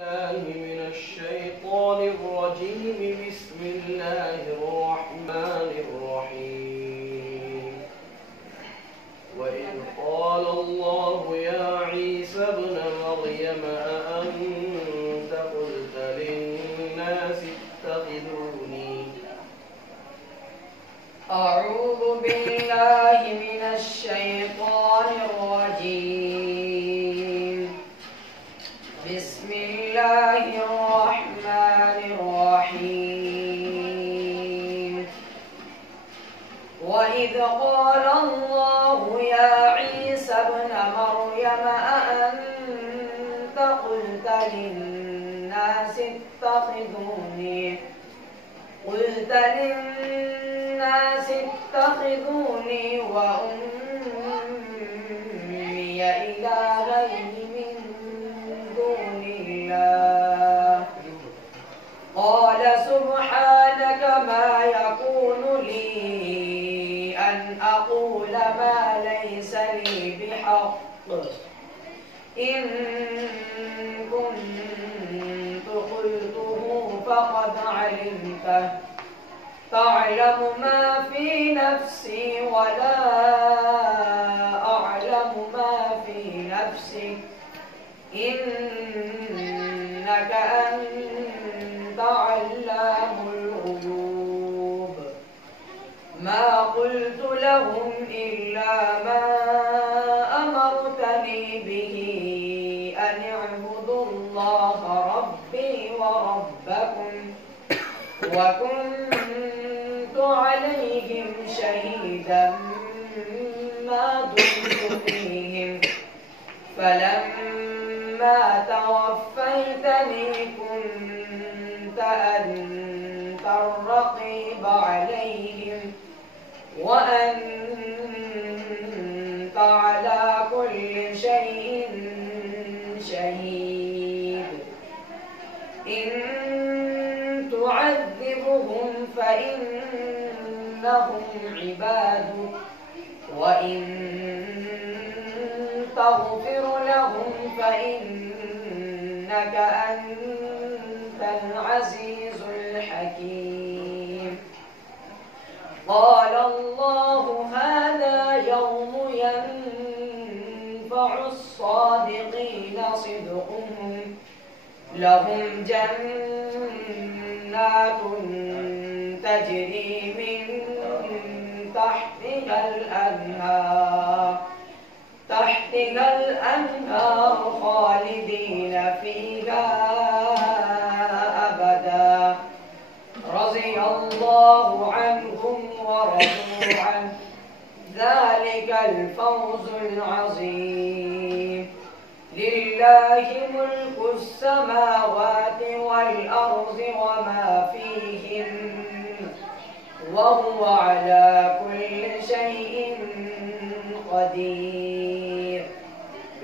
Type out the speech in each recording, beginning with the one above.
بالله من الشيطان الرجيم. بسم الله الرحمن الرحيم. وإذ قال الله يا عيسى ابن مريم أأنت قلت للناس اتخذوني. أعوذ بالله من الشيطان الرجيم. بسم الله الرحمن الرحيم. وإذ قال الله يا عيسى ابن مريم أأنت قلت للناس اتخذوني وأمي إلهين من دون الله. قال سبحانك ما يكون لي أن أقول ما ليس لي بحق. إن كنت قلته فقد علمته. تعلم ما في نفسي ولا أعلم ما في نفسك. إنك أنت علام الغيوب. ما قلت لهم إلا ما أمرتني به أن اعبدوا الله ربي وربكم. وكنت عليهم شهيدا ما دمت فيهم. فلما توفيتني كنت أنت الرقيب عليهم وأنت على كل شيء شهيد. إن تعذبهم فإنهم عبادك وإن تغفر لهم فإنك أنت العزيز الحكيم. قال الله هذا يوم ينفع الصادقين صدقهم. لهم جنات تجري من تحتها الأنهار خالدين فيها أبدا. رضي الله عنهم ورضوا عنه. ذلك الفوز العظيم. لله ملك السماوات والأرض وما فيهن وهو على كل شيء قدير.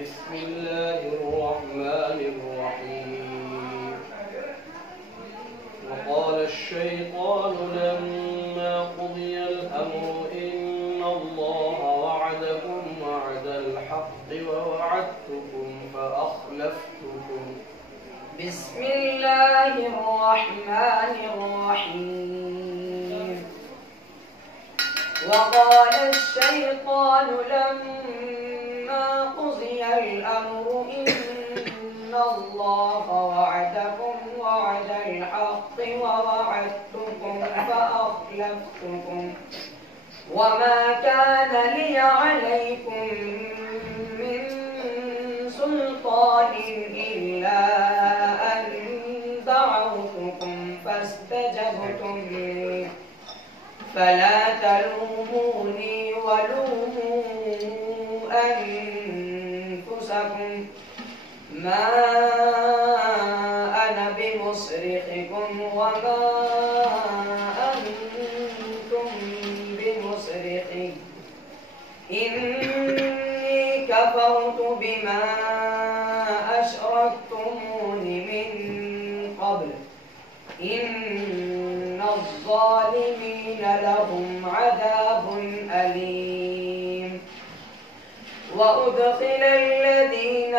بسم الله الرحمن الرحيم. وقال الشيطان لما قضي الأمر إن الله وعدكم وعد الحق ووعدتكم فأخلفتكم. بسم الله الرحمن الرحيم. وقال الشيطان لما قضي الأمر إن الله وعدكم وعد الحق ووعدتكم فأخلفتكم وما كان لي عليكم من سلطان إلا أن دعوتكم فاستجبتم لي. فلا تلوموني ولوموا أنفسكم. ما أنا بمصرخكم وما أنتم بمصرخي. إني كفرت بما أشركتمون من قبل. إن الظالمين لهم عذاب أليم. وأدخل الذين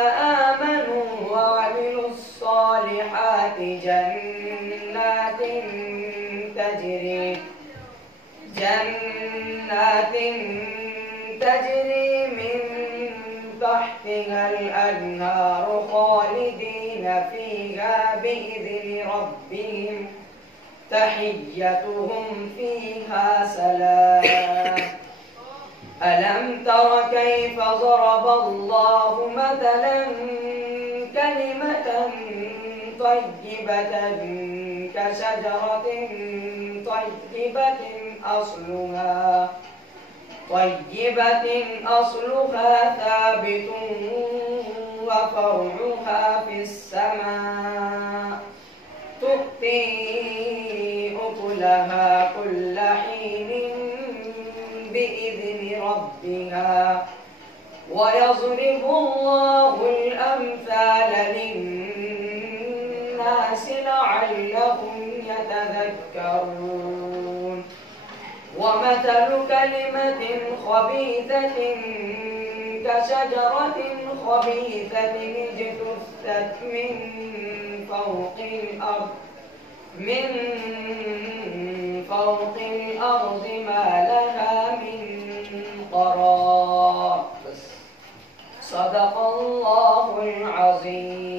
آمنوا وعملوا الصالحات الصالحات جنات تجري من تحتها الأنهار خالدين فيها بإذن ربهم تحيتهم فيها سلام. ألم تر كيف ضرب الله مثلا كلمة طيبة كشجرة طيبة أصلها ثابت وفرعها في السماء تؤتي أكلها كل حين بإذن ربها ويضرب الله الأمثال للناس لعلهم يتذكرون. ومثل كلمة خبيثة كشجرة خبيثة اجتثت من فوق الأرض ما لها من قرار. صدق الله العظيم.